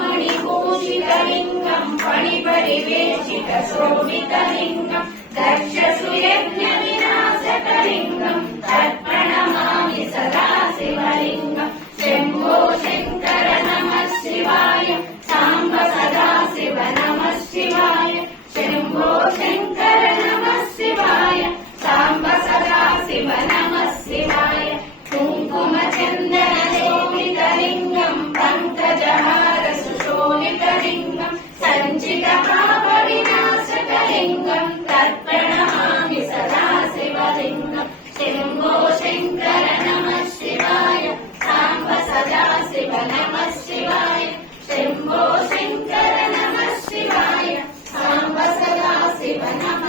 मणिभूषितलिङ्गम् फणिपरिवेशितशोभितलिङ्गम् दक्षसुयज्ञविनाशकलिङ्गम् तर्पणमामि सदा शिवलिङ्गम् शम्भो शङ्कर नमः शिवाय साम्ब सदा शिव नमः शिवाय शम्भो शङ्कर नमः शिवाय साम्ब सदा शिव नमः शिवाय कुङ्कुमचन्दन शोभितलिङ्गम् पङ्कजहार सुशोभितलिङ्गम् सञ्चितपापविनाशकलिङ्गम् तर्पणमामि सदा शिवलिङ्गम् शम्भो शङ्कर नमः शिवाय साम्ब सदा शिव नमः शिवाय शम्भो शङ्कर नमः शिवाय साम्ब सदा शिव नमः